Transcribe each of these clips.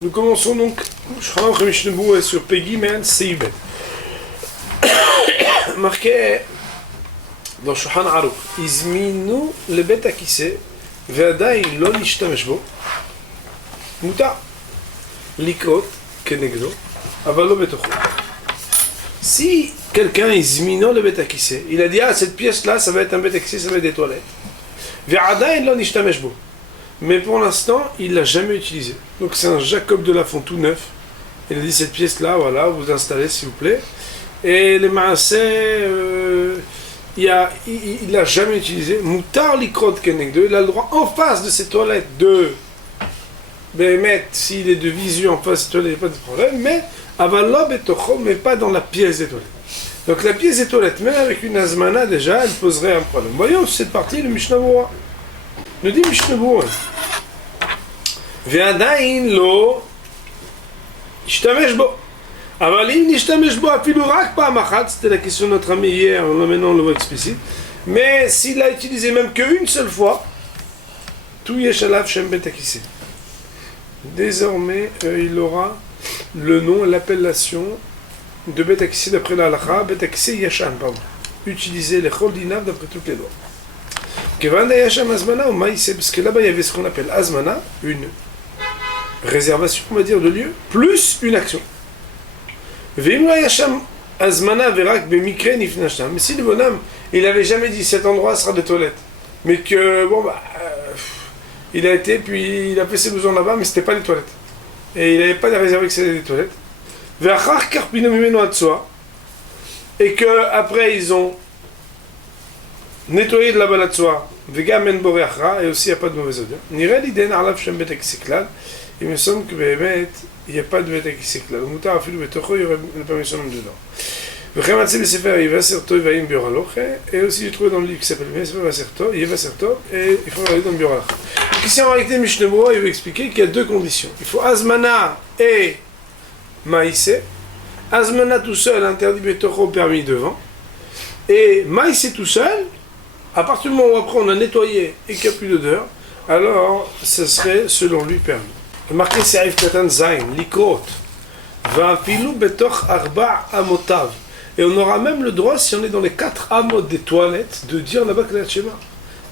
Nous commençons donc, Shulchan Mishnah sur Peggy Men Seibet. Marqué dans Shulchan Aruch, Izminu le bet akise, ve'adayin lo nishtamesh bo, mutar likrot kenegdo, aval lo betocho. Si quelqu'un izmino le bet akise, il a dit cette pièce là, ça va être un bet akise, ça va être des toilettes. Ve'adayin lo nishtamesh bo. Mais pour l'instant, il ne l'a jamais utilisé. Donc c'est un Jacob de Lafont tout neuf. Il a dit cette pièce-là, voilà, vous installez s'il vous plaît. Et les maassés, il l'a jamais utilisé. Moutar likrot kenegdo, il a le droit en face de ses toilettes de mettre, s'il est de visu en face des toilettes, il n'y a pas de problème. Mais avalob et tocho, mais pas dans la pièce des toilettes. Donc la pièce des toilettes, même avec une azmana déjà, elle poserait un problème. Voyons cette partie, le Mishnah Berurah. nous dit Mishnah Berurah. ועדיין לא השתמש בו. אבל אם נשתמש בו אפילו רק פעם אחת, c'était la question de notre ami hier, maintenant on le voit explicite, mais s'il l'a utilisé même qu'une seule fois, tout yesh alav shem bet hakiseh. Désormais, il aura le nom et l'appellation de bet hakiseh d'après la halakha, bet hakiseh yashan, pardon. Utiliser les chol dinav d'après toutes les lois. Kevan yashan azmana ou maïseh, parce que là-bas il y avait ce qu'on appelle azmana, une réservation, on va dire, de lieu, plus une action. Mais si le bonhomme, il n'avait jamais dit cet endroit sera de toilette, mais que, bon, il a été, puis il a fait ses besoins là-bas, mais c'était pas des toilettes. Et il n'avait pas réservé que c'était des toilettes. Et que après ils ont nettoyé de là-bas la tsoa, et aussi il n'y a pas de mauvaise odeur. Il me semble que il n'y a pas de bet hakiseh klal. Il y aurait la permission même dedans. Et aussi j'ai trouvé dans le livre qui s'appelle Vaserto, et il faut aller dans le bureau. Donc ici en réalité Mishnah Berurah il veut expliquer qu'il y a deux conditions. Il faut azmana et maïseh. Azmana tout seul interdit betocho permis devant. Et maïseh tout seul, à partir du moment où après on a nettoyé et qu'il n'y a plus d'odeur, alors ce serait selon lui permis. Marqué Seif Katan Zain, Likrot, Va'afilu betoch arba amotav. Et on aura même le droit, si on est dans les 4 amot des toilettes, de dire là-bas que la Shema.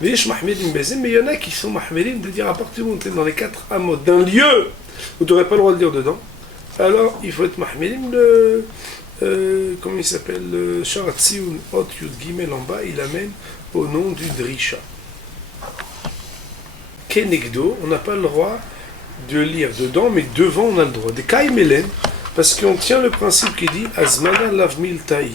Mais il y en a qui sont mahmirim de dire à partir du moment où tu es dans les 4 amot d'un lieu où tu n'aurais pas le droit de dire dedans, alors il faut être mahmirim comment il s'appelle, le Sharatzi ou Ot Yud Gimel en bas, il amène au nom du Drisha. Kenegdo, on n'a pas le droit de lire dedans, mais devant on a le droit. Des kaimelen, parce qu'on tient le principe qui dit Azmana lavmil ta'i,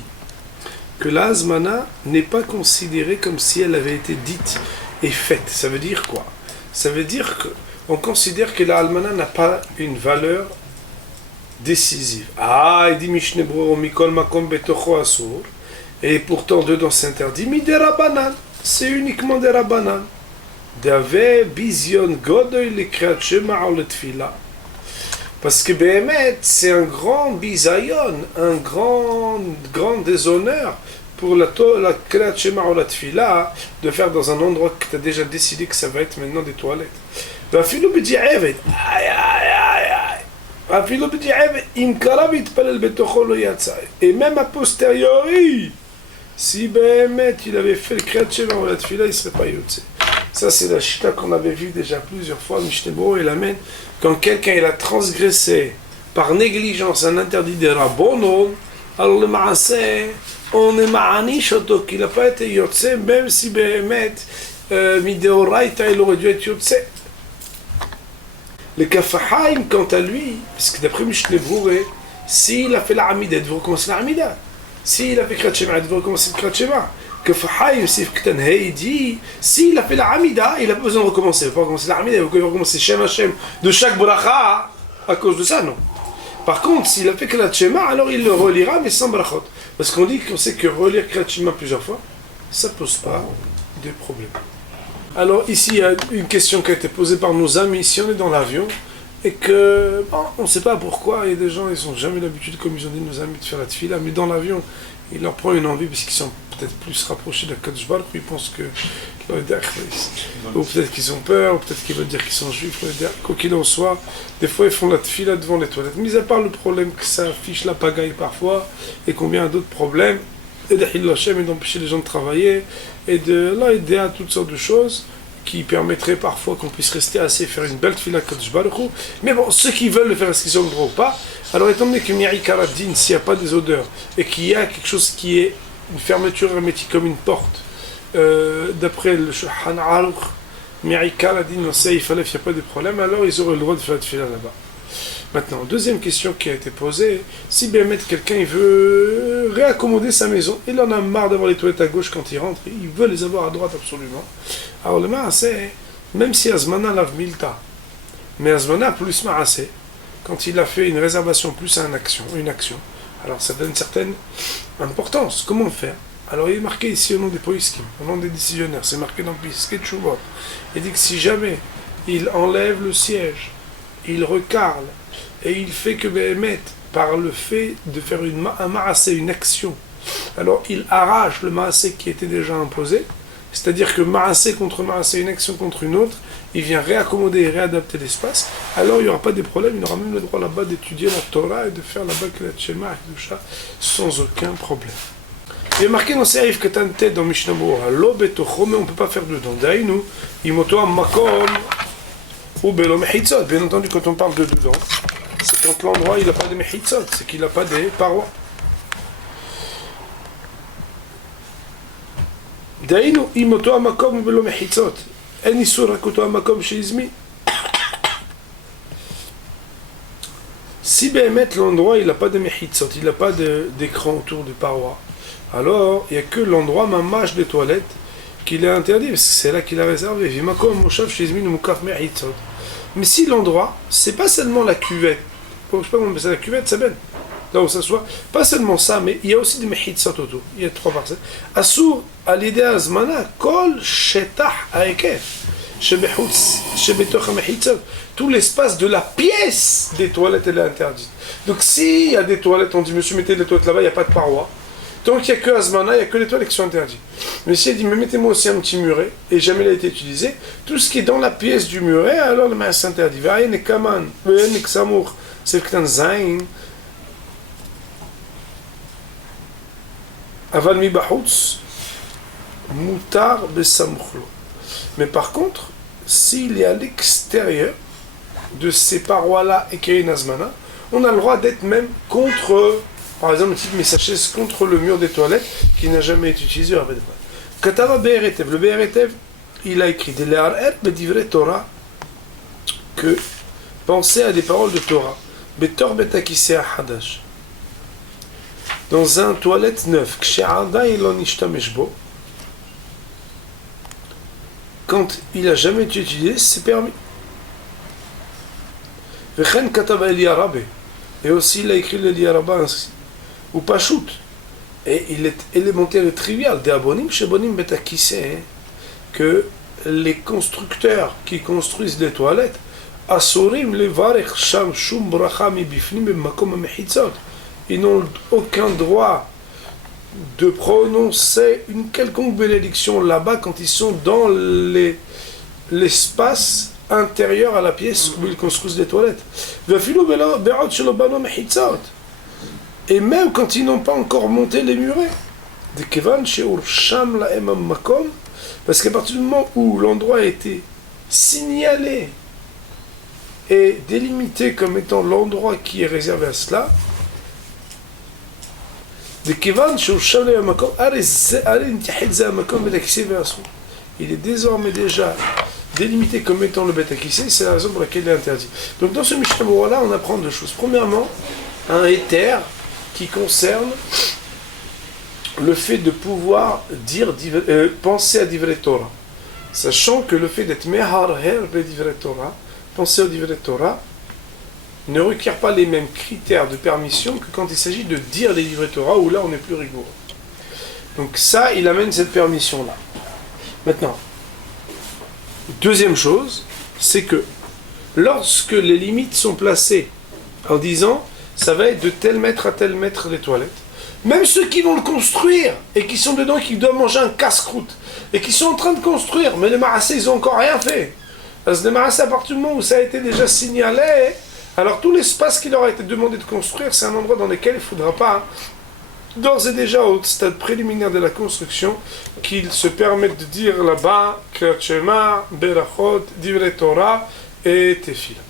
que la Azmana n'est pas considérée comme si elle avait été dite et faite. Ça veut dire quoi? Ça veut dire qu'on considère que la Almana n'a pas une valeur décisive. Ah, il dit Mishnah Berurah mikol makom betocho asur, et pourtant dedans c'est interdit. Midé Rabbanan, c'est uniquement des Rabbanan. D'ave bizion godoy le kriyat shema ou le tfila. Parce que Béhémet, c'est un grand bizayon, un grand déshonneur pour la kriyat shema ou la tfila de faire dans un endroit que tu as déjà décidé que ça va être maintenant des toilettes. Vafilu b'di'evet, vafilu b'di'evet, im kara v'itpalel betocho lo yatsa. Et même a posteriori, si Béhémet il avait fait le kriyat shema ou la tfila, il ne serait pas yotse. Ça, c'est la chita qu'on avait vue déjà plusieurs fois. Mishnah Berurah, il amène quand quelqu'un il a transgressé par négligence un interdit des rabbonon, alors le ma'aseh, on est ma'anish auto, qu'il n'a pas été yotse, même si Béhémet, mideoraita, il aurait dû être yotse. Le kafahaim, quant à lui, parce que d'après Mishnah Berurah, s'il a fait la amida, il devrait recommencer la amida. S'il a fait kriyat shema, il devrait recommencer le kriyat shema. Que Fahaïm, il dit, s'il a fait la Hamida, il n'a pas besoin de recommencer. Il ne faut pas recommencer la Hamida, il faut recommencer Shem Hashem de chaque bracha à cause de ça, non. Par contre, s'il a fait Kriyat Shema, alors il le relira, mais sans brachot. Parce qu'on dit qu'on sait que relire Kriyat Shema plusieurs fois, ça ne pose pas de problème. Alors ici, il y a une question qui a été posée par nos amis. Si on est dans l'avion et que, bon, on ne sait pas pourquoi, il y a des gens, ils n'ont jamais l'habitude, comme ils ont dit nos amis, de faire la tefila, mais dans l'avion, il leur prend une envie parce qu'ils sont peut-être plus rapprochés de Kadosh Baruch Hu, ils pensent que ou peut-être qu'ils ont peur, ou peut-être qu'ils veulent dire qu'ils sont juifs, quoi qu'il en soit, des fois ils font la tefila devant les toilettes. Mis à part le problème que ça affiche la pagaille parfois, et combien d'autres problèmes, et d'empêcher les gens de travailler, et de là aider à toutes sortes de choses qui permettraient parfois qu'on puisse rester assis et faire une belle tefila Kadosh Baruch Hu. Mais bon, ceux qui veulent le faire, est-ce qu'ils ont le droit ou pas? Alors étant donné que Mi'ikar Adin, s'il n'y a pas des odeurs, et qu'il y a quelque chose qui est une fermeture hermétique comme une porte, d'après le Shulchan Aruch, Mi'ikar Adin, on sait, il n'y a pas de problème, alors ils auraient le droit de faire la tefila là-bas. Maintenant, deuxième question qui a été posée, si bien mettre quelqu'un il veut réaccommoder sa maison, il en a marre d'avoir les toilettes à gauche quand il rentre, il veut les avoir à droite absolument. Alors le ma'aseh, même si Azmana lave milta, mais Azmana plus ma'aseh, quand il a fait une réservation plus une action, alors ça donne une certaine importance. Comment faire? Alors il est marqué ici au nom des poïskim, au nom des décisionnaires, c'est marqué dans Piskei Teshuvot. Il dit que si jamais il enlève le siège, il recarle, et il fait que Béhémet, par le fait de faire un ma'aseh, une action, alors il arrache le ma'aseh qui était déjà imposé, c'est-à-dire que ma'aseh contre ma'aseh, une action contre une autre, il vient réaccommoder et réadapter l'espace, alors il n'y aura pas de problème, il aura même le droit là-bas d'étudier la Torah et de faire là-bas que la Tshema et Kedusha sans aucun problème. Il est marqué dans Seif Ketante dans Mishnah Berurah, Lo betocho, mais on ne peut pas faire dedans. Daïnu, imoto makom ou belo mechitzot. Bien entendu, quand on parle de dedans, c'est quand l'endroit il n'a pas de mechitzot, c'est qu'il n'a pas des parois. Daïnu, imoto makom ou belo mechitzot. En isur rakoto makom sheizmi. Si Béhémet, l'endroit il n'a pas de mechitzot, il n'a pas d'écran autour de parois, alors il n'y a que l'endroit mamash des toilettes qu'il est interdit, parce que c'est là qu'il a réservé. Mais si l'endroit, c'est pas seulement la cuvette, je sais pas comment on appelle ça, la cuvette, c'est ben, là où ça soit, pas seulement ça, mais il y a aussi des mechitzot autour, il y a 3 parcelles. Assour, à l'idée azmana, kol shetah aekef, tout l'espace de la pièce des toilettes, elle est interdite. Donc s'il y a des toilettes, on dit, monsieur, mettez des toilettes là-bas, il n'y a pas de paroi. Donc il n'y a que Azmana, il n'y a que les toilettes qui sont interdites. Mais si elle dit, mais mettez-moi aussi un petit muret, et jamais il a été utilisé, tout ce qui est dans la pièce du muret, alors le maïs s'interdit. V'ayen et kaman, v'ayen et ksamour, c'est k'tan zayn, aval mi bahoutz, moutar besamchlo. Mais par contre, s'il est à l'extérieur de ces parois-là et qu'il y a une Azmana, on a le droit d'être même contre... Par exemple, le type met sa chaise contre le mur des toilettes qui n'a jamais été utilisé. Katara Be'eretev. Le Be'eretev, il a écrit des Le'ar'er B'divrei Torah, que penser à des paroles de Torah. Betor Betakisei Hadash. Dans un toilette neuf, Kshe'adayin lo nishtamesh bo, quand il n'a jamais été utilisé, c'est permis. Vechen Kataba Eliarabe. Et aussi, il a écrit le Liaraba ainsi. Ou Pachout. Et il est élémentaire et trivial. Des abonim chez Bonim Betakisei, que les constructeurs qui construisent des toilettes, Asurim levarech sham shum bracha mi bifnim b'makom mechitzot. Ils n'ont aucun droit de prononcer une quelconque bénédiction là-bas quand ils sont dans l'espace intérieur à la pièce où ils construisent des toilettes. Et même quand ils n'ont pas encore monté les murets, parce qu'à partir du moment où l'endroit a été signalé et délimité comme étant l'endroit qui est réservé à cela, il est désormais déjà délimité comme étant le Beth Akissé, c'est la raison pour laquelle il est interdit. Donc dans ce Mishnah Berurah, on apprend 2 choses. Premièrement, un éther qui concerne le fait de pouvoir penser à Divrei Torah. Sachant que le fait d'être meharher Divrei Torah, penser au Divrei Torah, ne requiert pas les mêmes critères de permission que quand il s'agit de dire les Divrei Torah, où là on est plus rigoureux. Donc ça, il amène cette permission-là. Maintenant, deuxième chose, c'est que lorsque les limites sont placées en disant ça va être de tel mètre à tel mètre les toilettes, Même ceux qui vont le construire et qui sont dedans, qui doivent manger un casse-croûte et qui sont en train de construire, mais les Maassé, ils n'ont encore rien fait. Parce que les Maassé, à partir du moment où ça a été déjà signalé, alors tout l'espace qui leur a été demandé de construire, c'est un endroit dans lequel il ne faudra pas, d'ores et déjà au stade préliminaire de la construction, qu'ils se permettent de dire là-bas Kriyat Shema, Berachot, Divrei Torah et Tefila.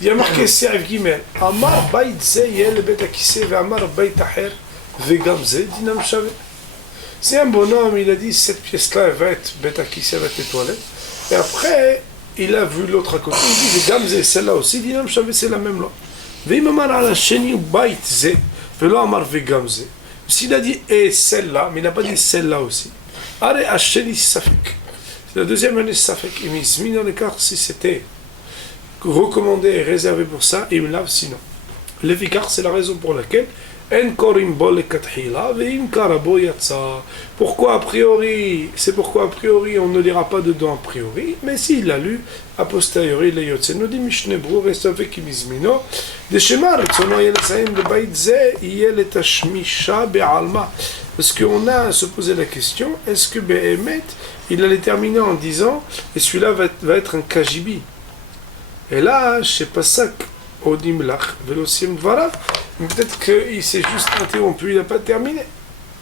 Il y a marqué Se'av Gimel, Amar Bayt Ze Yel Bet Akise ve Amar Bayt Aher ve Gam Ze Dinam Shavet. C'est un bonhomme, il a dit cette pièce-là va être Bet Akise, va être les toilettes. Et après, il a vu l'autre à côté, il dit ve Gam Ze, celle-là aussi, Dinam Shavet, c'est la même loi. Ve Imamar Ala Sheni Bayt Ze, ve Lo Amar ve Gam Ze. S'il a dit et celle-là, mais il n'a pas dit celle-là aussi. Are Hasheni Safek. C'est la deuxième année Safek. Il mis dans l'écart si c'était recommandé et réservé pour ça, et il me lave sinon. L'efficace, c'est la raison pour laquelle pourquoi a priori, c'est pourquoi a priori on ne lira pas dedans a priori, mais s'il l'a lu a posteriori les yotse nous dit mishnebru restave kimizmino de shemar etzono yelzaim de bayt ze yel tashmisha be'alma, parce qu'on a à se poser la question, est-ce que Behemet il allait terminer en disant et celui-là va être un kajibi. Et là, je sais pas ça, Odimlach, Velosim Dvara, peut-être qu'il s'est juste interrompu, il n'a pas terminé.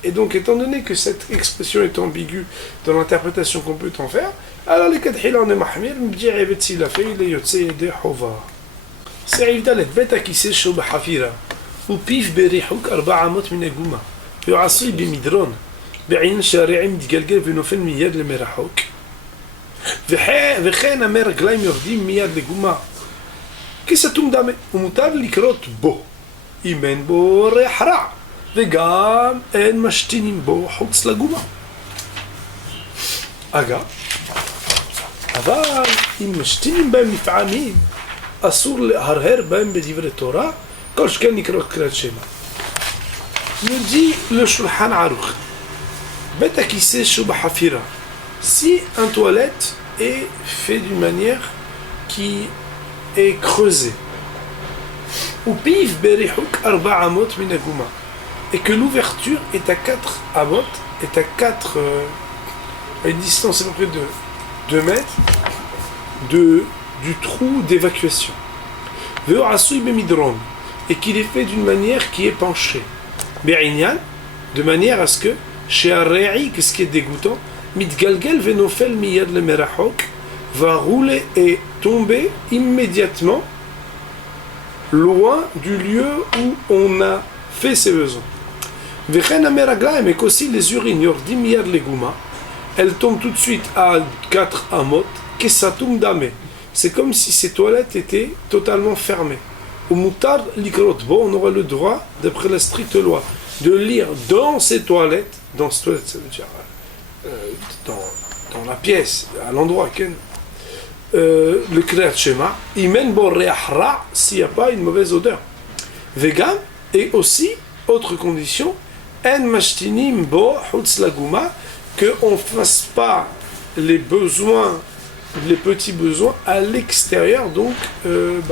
Et donc, étant donné que cette expression est ambiguë dans l'interprétation qu'on peut en faire, alors les Kadhila on est Mahmir, Mdir et Vetsi a fait, il est Yotse et de Hova. C'est Rivdalet, Beta qui s'est chaud Hafira, ou Pif Berihouk, Arba'amot Minaguma, Yuasri Bimidron, Be'in Shari'im Digalgal Venofel Miyad le Merahouk. וכן הרגליים יורדים מיד לגומה כסתום דמה ומותר לקרות בו אם אין בו ריח רע וגם אין משתינים בו חוץ לגומה. אגב, אבל אם משתינים בהם לפעמים אסור להרהר בהם בדברי תורה כל שכן נקרא קריאת שמע. nous dit le Shulchan Aruch בית הכיסא שהוא בחפירה. Si un toilette est fait d'une manière qui est creusée, ou pif berihouk arba amot minaguma, et que l'ouverture est à 4 amot, est à 4, à une distance à peu près de 2 mètres du trou d'évacuation, et qu'il est fait d'une manière qui est penchée, de manière à ce que chez Arre'i, qu'est-ce qui est dégoûtant, Mitgalgel venofel miyad le merahok va rouler et tomber immédiatement loin du lieu où on a fait ses besoins. Vechen ameraglaim, et qu'aussi les urines yordim miyad leguma, elles tombent tout de suite à 4 amot, kesatum dame. C'est comme si ces toilettes étaient totalement fermées. Au mutar likrot bo, on aura le droit, d'après la stricte loi, de lire dans ces toilettes, ça veut dire dans la pièce, à l'endroit, le Kriyat Shema, imen bo reach ra, s'il n'y a pas une mauvaise odeur. Vegan, et aussi, autre condition, en mashtinim bo hutz laguma, qu'on ne fasse pas les besoins, les petits besoins à l'extérieur, donc, de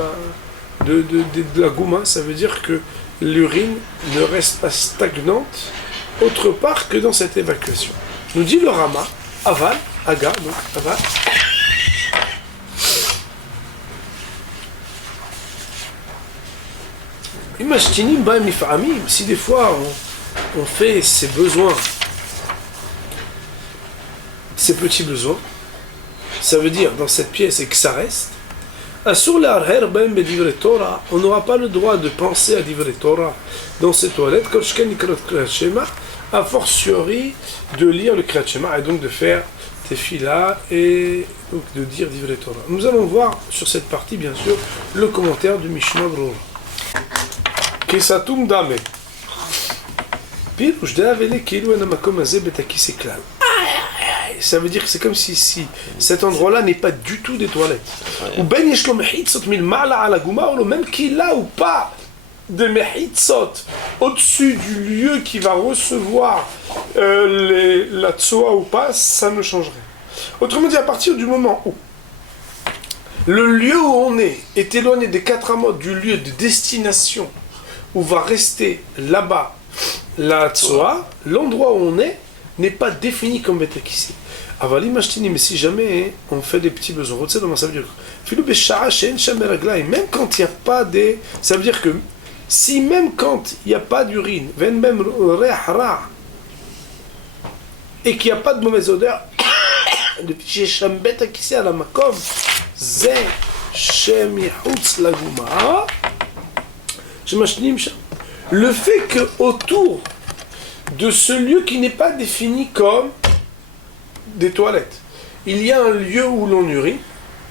la gouma, ça veut dire que l'urine ne reste pas stagnante autre part que dans cette évacuation. Nous dit le Rama, Aval, Aga, donc Aval. Si des fois on fait ses besoins, ses petits besoins, ça veut dire dans cette pièce et que ça reste, on n'aura pas le droit de penser à Divrei Torah dans ces toilettes, a fortiori de lire le Kriyat Shema et donc de faire Tefila et donc de dire Divrei Torah. Nous allons voir sur cette partie, bien sûr, le commentaire du Mishnah Brura. Kesatum dame. Pirush d'avele kilu en amakom hazeh betakise klal. Ça veut dire que c'est comme si cet endroit-là n'est pas du tout des toilettes. Ou ben yeshlo mehitzot mil ma'ala ala guma, ou même qu'il a ou pas de mehitzot au-dessus du lieu qui va recevoir la tsoa ou pas, ça ne changerait. Autrement dit, à partir du moment où le lieu où on est éloigné des 4 amot du lieu de destination où va rester là-bas la tsoa, l'endroit où on est, n'est pas défini comme betakissé. Avali mashtini, mais si jamais on fait des petits besoins, ça veut dire même quand il n'y a pas des. Ça veut dire que si même quand il n'y a pas d'urine, même et qu'il n'y a pas de mauvaise odeur, le fait que autour de ce lieu qui n'est pas défini comme des toilettes, il y a un lieu où l'on urine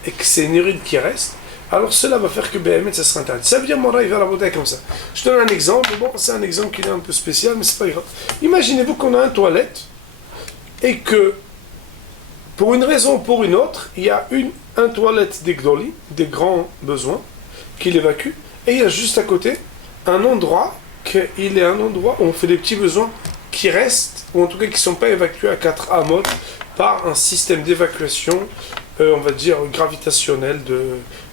et que c'est une urine qui reste, alors cela va faire que BMT ça sera interdit. Ça veut dire mon rêve va la bouteille comme ça. Je donne un exemple, bon c'est un exemple qui est un peu spécial mais c'est pas grave. Imaginez-vous qu'on a une toilette et que pour une raison ou pour une autre, il y a un toilette des gdoli, des grands besoins, qui l'évacue, et il y a juste à côté un endroit, qu'il est un endroit où on fait des petits besoins qui restent, ou en tout cas qui ne sont pas évacués à 4 amot par un système d'évacuation, on va dire gravitationnel,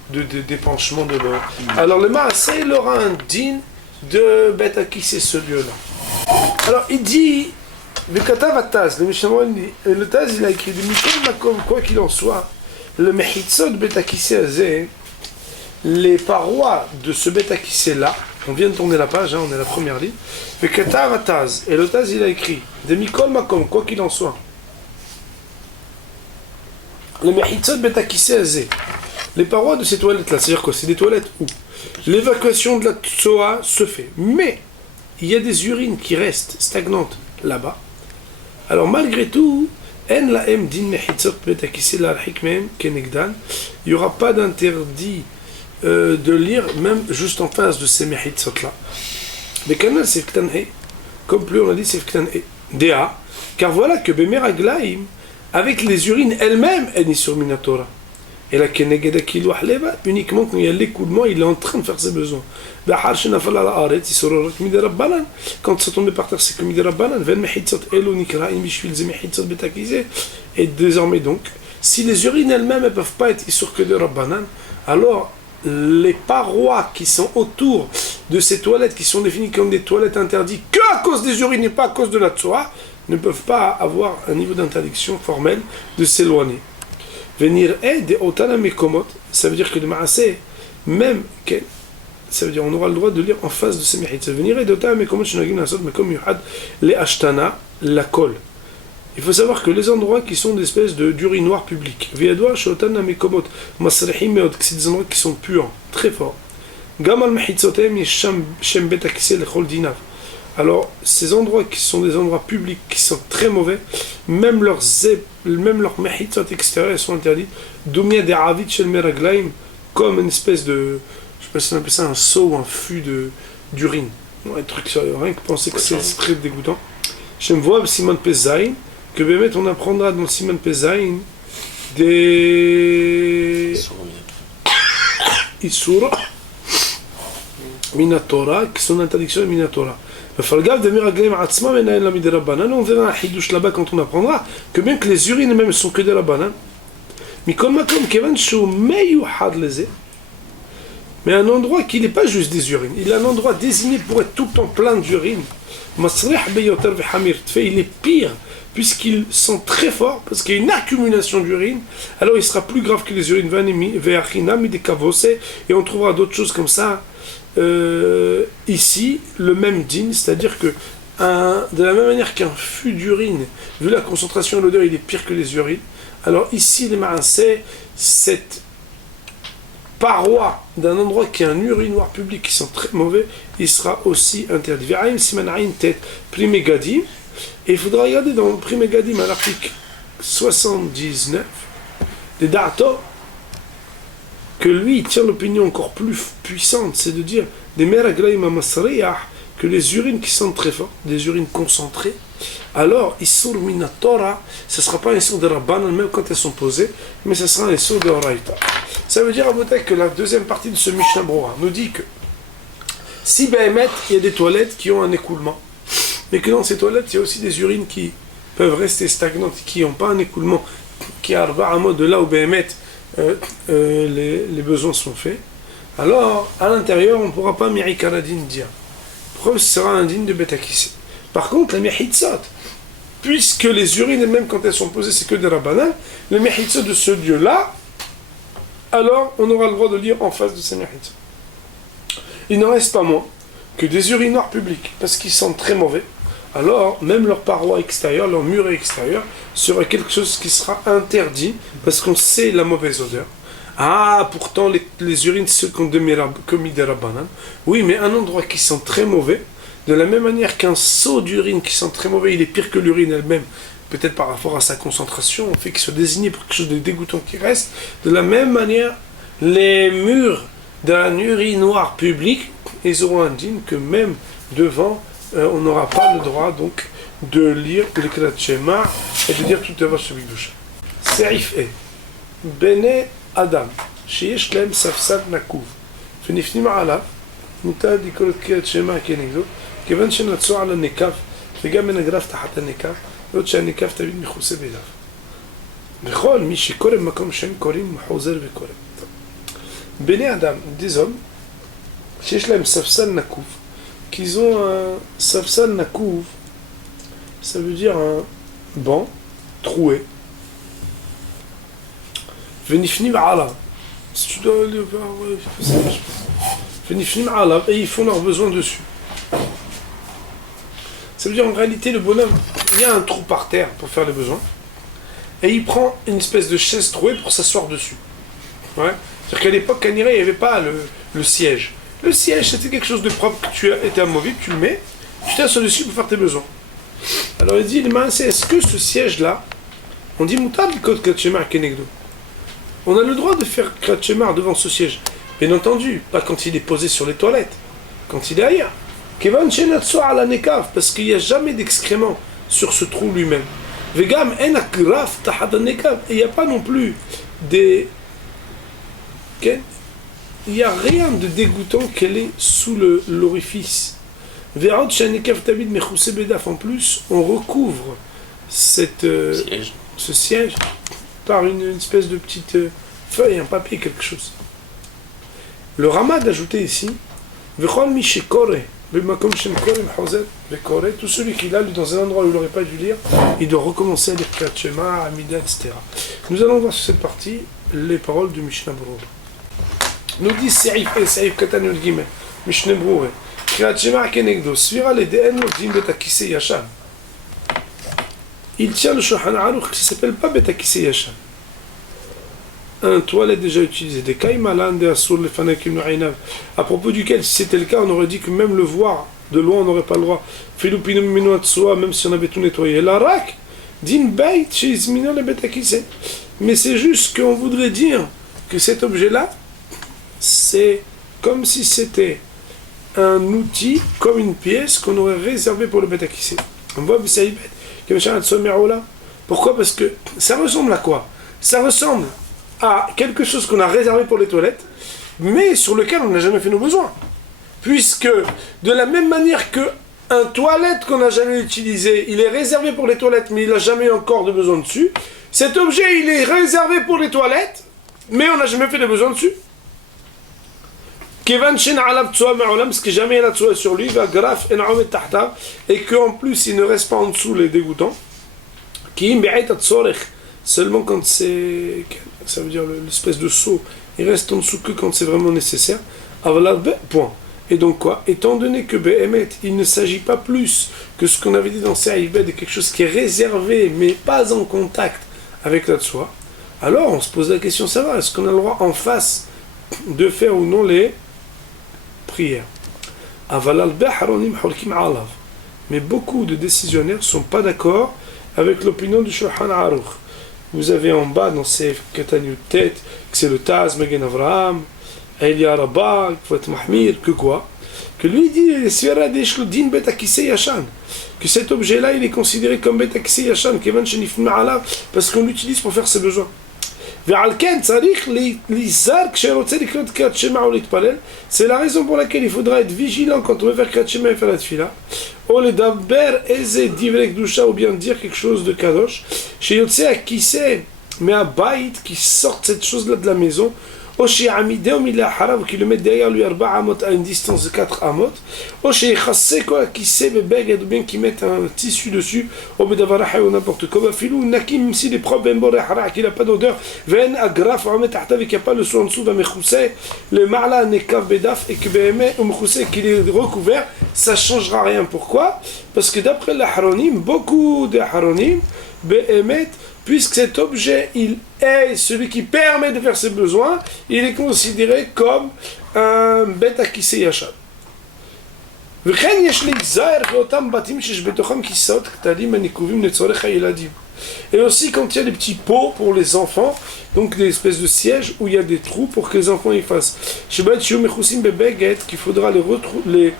d'épanchement de l'eau. Alors le Maaseh, il aura un din de bête à qui c'est ce lieu-là. Alors il dit, le Taz, le Taz il a écrit, quoi qu'il en soit, le Mehitzot bête à qui c'est les parois de ce bête à qui c'est là, on vient de tourner la page, on est à la première ligne, le Taz, et le Taz il a écrit, de Mikol Makom, quoi qu'il en soit, le Mehitzot bête à qui c'est les parois de ces toilettes-là, c'est-à-dire quoi? C'est des toilettes où l'évacuation de la tsoa se fait, mais il y a des urines qui restent stagnantes là-bas. Alors malgré tout, il n'y aura pas d'interdit de lire, même juste en face de ces mehitzot-là. Mais canal c'est comme plus on a dit, c'est DA, car voilà que Bemeraglaim, avec les urines elles-mêmes, elles n'y sont minatora. Et la kenegeda kilou haleba, uniquement quand il y a l'écoulement, il est en train de faire ses besoins. Quand ça tombe par terre, c'est comme Midirabanan, et désormais donc, si les urines elles-mêmes ne peuvent pas être isur que de Rabbanan, alors les parois qui sont autour de ces toilettes, qui sont définies comme des toilettes interdites, que à cause des urines et pas à cause de la tsoa, ne peuvent pas avoir un niveau d'interdiction formelle de s'éloigner. Venir aider Otana Mekomot, ça veut dire que le Maaseh, même, ça veut dire on aura le droit de lire en face de ces mérites. Venir aider Otana Mekomot, Mekom Yuhad, les Ashtana, la colle. Il faut savoir que les endroits qui sont des espèces d'urinoirs publics, Viadoua, Shotana Mekomot, Masrihim Meod, c'est des endroits qui sont purs, très forts. Gamal Mehitzotem, Shem Betakise, le Chol Dinav. Alors, ces endroits qui sont des endroits publics, qui sont très mauvais, même leurs mehitzot extérieurs sont interdits. Doumia des avid shel meraglaim, comme une espèce de, je sais pas si on appelle ça un seau ou un fût d'urine. Un truc, rien que penser que c'est très dégoûtant. J'aime voir Simon Pezaïn, que Bémet on apprendra dans Simon Pezaïn des Isura Minatora, qui sont interdictions de Minatora. On verra un hidouche là-bas quand on apprendra que bien que les urines même sont que de la banane, mais un endroit qui n'est pas juste des urines, il est un endroit désigné pour être tout le temps plein d'urines. Il est pire puisqu'ils sont très forts, parce qu'il y a une accumulation d'urine, alors il sera plus grave que les urines et on trouvera d'autres choses comme ça. Ici, le même din, c'est-à-dire que de la même manière qu'un fût d'urine, vu la concentration et l'odeur, il est pire que les urines. Alors ici, les Maaseh, cette paroi d'un endroit qui est un urinoir public qui sont très mauvais, il sera aussi interdit. Et il faudra regarder dans le Primegadim à l'article 79, les Da'ator, que lui, il tient l'opinion encore plus puissante, c'est de dire des meraglaim amasriyah, que les urines qui sont très fortes, des urines concentrées, alors isur minatora, ce ne sera pas un isur de Rabbanan même quand elles sont posées, mais ce sera un isur de Oraita. Ça veut dire à Botek que la deuxième partie de ce Mishnah Brura nous dit que si Behemet, il y a des toilettes qui ont un écoulement, mais que dans ces toilettes, il y a aussi des urines qui peuvent rester stagnantes, qui n'ont pas un écoulement, qui a un mode de là où Behemet, les besoins sont faits, alors à l'intérieur on ne pourra pas mirikaradin dire. Pourquoi ce sera un digne de Betakissé? Par contre, les mehitzot, puisque les urines elles-mêmes, quand elles sont posées, c'est que des rabbanan, les mehitzot de ce lieu-là, alors on aura le droit de lire en face de ces mehitzot. Il n'en reste pas moins que des urinoirs publics, parce qu'ils sont très mauvais, alors même leur paroi extérieure, leur mur extérieur, sera quelque chose qui sera interdit, parce qu'on sait la mauvaise odeur. Ah, pourtant les urines, c'est commis des rabbanan. Oui, mais un endroit qui sent très mauvais, de la même manière qu'un seau d'urine qui sent très mauvais, il est pire que l'urine elle-même, peut-être par rapport à sa concentration, on fait qu'il soit désigné pour quelque chose de dégoûtant qui reste. De la même manière, les murs d'un urinoir public, ils auront indiqué que même devant, on n'aura pas le droit donc de lire le Kriyat Shema et de dire tout à l'heure ce Bigdusha. Seif e Bene Adam, שיש להם ספסל נקוב, ונפנים עליו, מותר לקרוא את קריאת שמע כנגדו, כיוון שנצאו על הנקב, וגם מנגרף תחת הנקב, ועוד שהנקב תמיד מכוסה בלב. וכל מי שקורא במקום שהם קוראים, חוזר וקורא. בני אדם, des hommes, שיש להם ספסל נקוב, qu'ils ont un ספסל נקוב, ça veut dire un banc troué, ונפנים עליו, si tu dois aller voir, ונפנים עליו, et ils font leurs besoins dessus. Ça veut dire en réalité le bonhomme, il y a un trou par terre pour faire les besoins, et il prend une espèce de chaise trouée pour s'asseoir dessus. Ouais. C'est-à-dire qu'à l'époque, à Nira, il n'y avait pas le siège. Le siège, c'était quelque chose de propre que tu étais amovible, tu le mets, tu t'assois dessus pour faire tes besoins. Alors il dit, est-ce que ce siège-là, on dit Moutab Kod Kratchemar Kenegdo. On a le droit de faire Kratchemar devant ce siège. Bien entendu, pas quand il est posé sur les toilettes, quand il est ailleurs. Kevan Shenatso ala Nekav, parce qu'il n'y a jamais d'excréments sur ce trou lui-même. Vegam Enakraf Tahad Nekav, et il n'y a pas non plus des. Il n'y a rien de dégoûtant qu'elle est sous l'orifice. En plus, on recouvre ce siège par une espèce de petite feuille, un papier, quelque chose. Le Rama d'ajouter ici, tout celui qui l'a lu dans un endroit où il n'aurait pas dû lire, il doit recommencer à lire Kriyat Shema, Amida, etc. Nous allons voir sur cette partie les paroles du Mishnah Berurah. nous dit Saïf Katan Yud Gimel, Mishneh Berurah, Kriyat Shema Kenegdo, Sfira Ledeen Lodin Bet HaKisei Yashan. Il tient le Shulchan Aruch qui ne s'appelle pas Bet HaKisei Yashan. Un toilette déjà utilisé, des Kaimalan, des Asur, les Fanakim Nu'ainav, à propos duquel, si c'était le cas, on aurait dit que même le voir de loin, on n'aurait pas le droit. Filupinum Minu Atsua, même si on avait tout nettoyé. L'Arak, Din Beit, chez Izmina le Bet HaKisei. Mais c'est juste qu'on voudrait dire que cet objet-là, c'est comme si c'était un outil, comme une pièce qu'on aurait réservée pour le Bet HaKisei. On voit Bissaïbet, pourquoi? Parce que ça ressemble à quoi? Ça ressemble à quelque chose qu'on a réservé pour les toilettes, mais sur lequel on n'a jamais fait nos besoins. Puisque, de la même manière qu'un toilette qu'on n'a jamais utilisé, il est réservé pour les toilettes, mais il n'a jamais encore de besoin dessus, cet objet, il est réservé pour les toilettes, mais on n'a jamais fait de besoin dessus. Parce que jamais il a tsoa sur lui, et qu'en plus il ne reste pas en dessous les dégoûtants. Seulement quand c'est, ça veut dire l'espèce de seau, il reste en dessous que quand c'est vraiment nécessaire. Point. Et donc quoi? Étant donné que Behemet, il ne s'agit pas plus que ce qu'on avait dit dans Seif Bet, de quelque chose qui est réservé mais pas en contact avec la tsoa, alors on se pose la question, ça va, est-ce qu'on a le droit en face de faire ou non les prières? Mais beaucoup de décisionnaires ne sont pas d'accord avec l'opinion du Shulchan Aruch. Vous avez en bas dans Seif Katan Yud Tet que c'est le Taz, Magen Avraham, Elia Rabbah, Kvat Mahmir, que quoi? Que lui dit que cet objet-là il est considéré comme Bet HaKisei Yashan, parce qu'on l'utilise pour faire ses besoins. C'est la raison pour laquelle il faudra être vigilant quand on veut faire Kriyat Shema et faire la Tfila. Ou bien dire quelque chose de kadosh. Mais à Baït qui sort cette chose-là de la maison. Oshi Amideo Mila Harav qui le met derrière lui Arba Amot à une distance de 4 Amot. Oshi Chasse quoi qui sait Beged ou bien qui met un tissu dessus, ou Bedavaraha ou n'importe quoi. Filou Nakim, même s'il est propre, Ben Boré Hara, qu'il n'a pas d'odeur, Ven Agraf, Ramet Ahtav, et qu'il n'y a pas le son en dessous d'un Mechoussé, le Marla Nekav Bedaf, et que Behemé ou Mechoussé qu'il est recouvert, ça ne changera rien. Pourquoi? Parce que d'après la Haronim, beaucoup de Haronim, Behemet, puisque cet objet, il est celui qui permet de faire ses besoins, il est considéré comme un bête akissé yachad. Et aussi quand il y a des petits pots pour les enfants, donc des espèces de sièges où il y a des trous pour que les enfants y fassent. Qu'il faudra les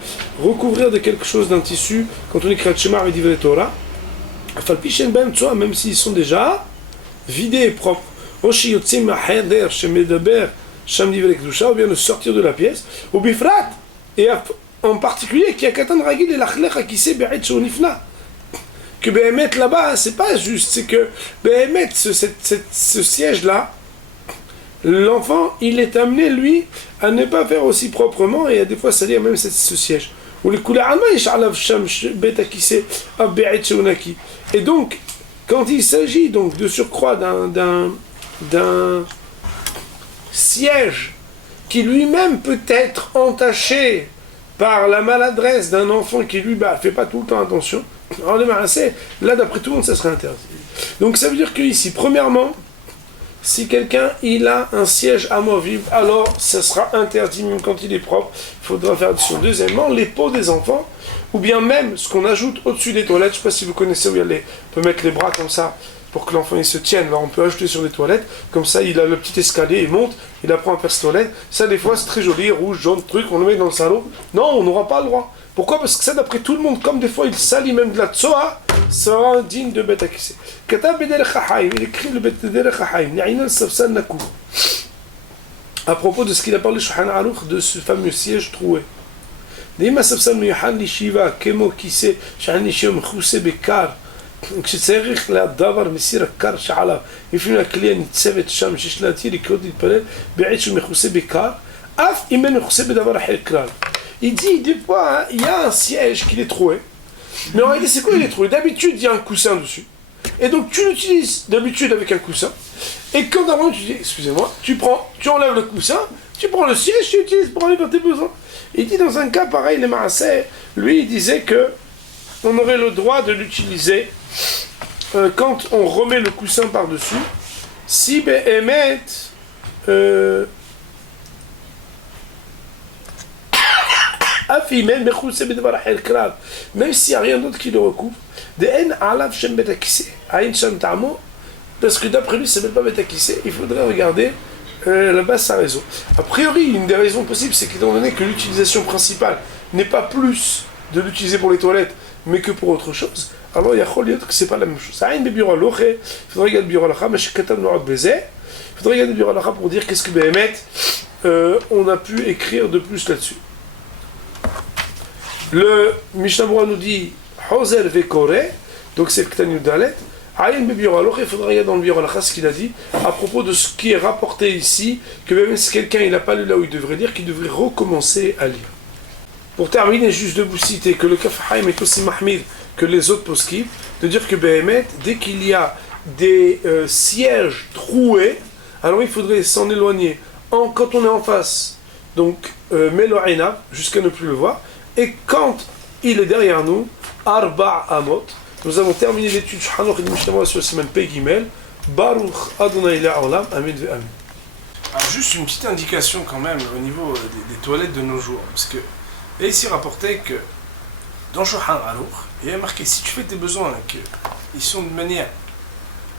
recouvrir de quelque chose, d'un tissu, quand on écrit Shema et Divrei Torah. Même s'ils sont déjà vidés et propres, ou bien de sortir de la pièce, ou bifrat, et en particulier qui a katan ragil et l'achlech qui sait que Behemet là-bas, c'est pas juste, c'est que Behemet, ce siège-là, l'enfant, il est amené, lui, à ne pas faire aussi proprement et à des fois salir même ce siège. Et donc, quand il s'agit donc de surcroît d'un siège qui lui-même peut être entaché par la maladresse d'un enfant qui lui fait pas tout le temps attention, alors là d'après tout le monde ça serait interdit. Donc ça veut dire que ici, premièrement, si quelqu'un il a un siège amovible, alors ça sera interdit même quand il est propre, il faudra faire attention. Deuxièmement, les pots des enfants, ou bien même ce qu'on ajoute au-dessus des toilettes, je ne sais pas si vous connaissez où il y a on peut mettre les bras comme ça pour que l'enfant il se tienne, alors on peut ajouter sur les toilettes, comme ça il a le petit escalier, il monte, il apprend à faire ce toilette, ça des fois c'est très joli, rouge, jaune, truc, on le met dans le salon, non on n'aura pas le droit. Pourquoi? Parce que ça, d'après tout le monde, comme des fois il salit même de la tsoa, sera indigne de bête akissé. Katab Bederech HaHaim, il écrit le Bederech HaHaim, Ni'ainan Safsan Nakou. À propos de ce qu'il a parlé Shulchan Aruch, de ce fameux siège troué. Dima Safsan Miyuhan Lishiva, Kemo Kise, Shahan Lishim Khousse Bekar, כשצריך לדבר מסיר הקר שעליו, לפעמים הכלי הניצבת שם שיש להתיר לקרות להתפלל בעת שהוא מכוסה בקר, אף אם אין מכוסה בדבר אחר כלל. Il dit, des fois, il y a un siège qui est troué. Mais en réalité, c'est quoi il est troué? D'habitude, il y a un coussin dessus. Et donc, tu l'utilises d'habitude avec un coussin. Et quand d'abord tu dis, excusez-moi, tu enlèves le coussin, tu prends le siège, tu l'utilises pour aller faire tes besoins. Il dit, dans un cas pareil, les Maassé, lui, il disait que on aurait le droit de l'utiliser quand on remet le coussin par-dessus. Si Behemet, même s'il n'y a rien d'autre qui le recouvre, parce que d'après lui, ça ne veut pas bétakissé, il faudrait regarder là-bas sa raison. A priori, une des raisons possibles, c'est qu'étant donné que l'utilisation principale n'est pas plus de l'utiliser pour les toilettes, mais que pour autre chose, alors il y a que c'est pas la même chose. Il faudrait regarder le bureau al-Akha, mais il faudrait regarder le bureau al-Akha pour dire qu'est-ce que Behemet on a pu écrire de plus là-dessus. Le Mishnah Berurah nous dit Hozer Vekore, donc c'est Ketanu Dalet. Aïn Bebiora, alors il faudra regarder dans le Biur al-Khas ce qu'il a dit à propos de ce qui est rapporté ici, que même si quelqu'un il n'a pas lu là où il devrait lire, qu'il devrait recommencer à lire. Pour terminer, juste de vous citer que le Kaf Haïm est aussi mahmid que les autres poskim, de dire que Behemet, dès qu'il y a des sièges troués, alors il faudrait s'en éloigner quand on est en face, donc Melo'ina, jusqu'à ne plus le voir. Et quand il est derrière nous, Arba Amot, nous avons terminé l'étude Shulchan et Mishnah sur la semaine Pei Gimel. Baruch Adonai Le'olam, Amen ve'Amen. Alors juste une petite indication quand même au niveau des toilettes de nos jours, parce que il est ici rapporté que dans Shulchan Aruch, il y a marqué si tu fais tes besoins, qu'ils sont de manière,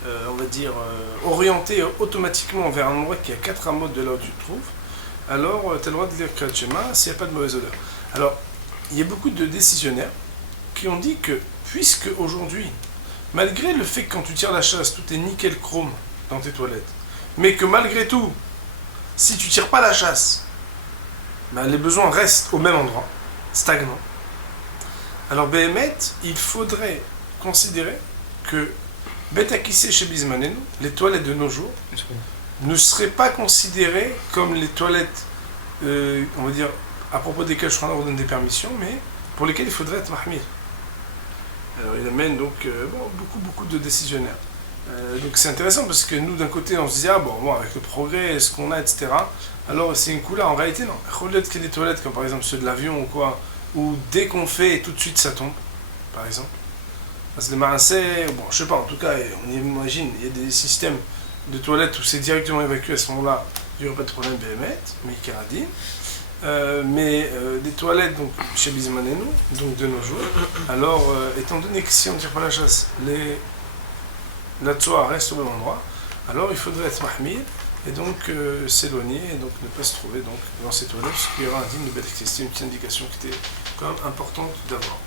on va dire, orientés automatiquement vers un endroit qui est à 4 amot de là où tu te trouves, alors tu as le droit de lire Kriyat Shema s'il n'y a pas de mauvaise odeur. Alors, il y a beaucoup de décisionnaires qui ont dit que, puisque aujourd'hui, malgré le fait que quand tu tires la chasse, tout est nickel chrome dans tes toilettes, mais que malgré tout, si tu tires pas la chasse, les besoins restent au même endroit, stagnants. Alors, Behemet, il faudrait considérer que Betakissé chez Bismanenu, les toilettes de nos jours, ne seraient pas considérées comme les toilettes, on va dire, à propos desquelles je donne des permissions, mais pour lesquelles il faudrait être mahmir. Alors il amène donc beaucoup de décisionnaires. Donc c'est intéressant parce que nous d'un côté on se dit bon avec le progrès, ce qu'on a, etc. Alors c'est une couleur, en réalité non. Il y a des toilettes comme par exemple ceux de l'avion ou quoi, où dès qu'on fait tout de suite ça tombe, par exemple. Parce que le maassé, bon je sais pas, en tout cas on imagine, il y a des systèmes de toilettes où c'est directement évacué à ce moment-là, il n'y aurait pas de problème BMT, mais Karadine. Mais des toilettes donc chez Bismanenu, donc de nos jours. Alors étant donné que si on ne tire pas la chasse, la tsoa reste au même endroit, alors il faudrait être mahmir et donc s'éloigner et donc ne pas se trouver donc dans ces toilettes, ce qui aura un digne de bête. C'était une petite indication qui était quand même importante d'avoir.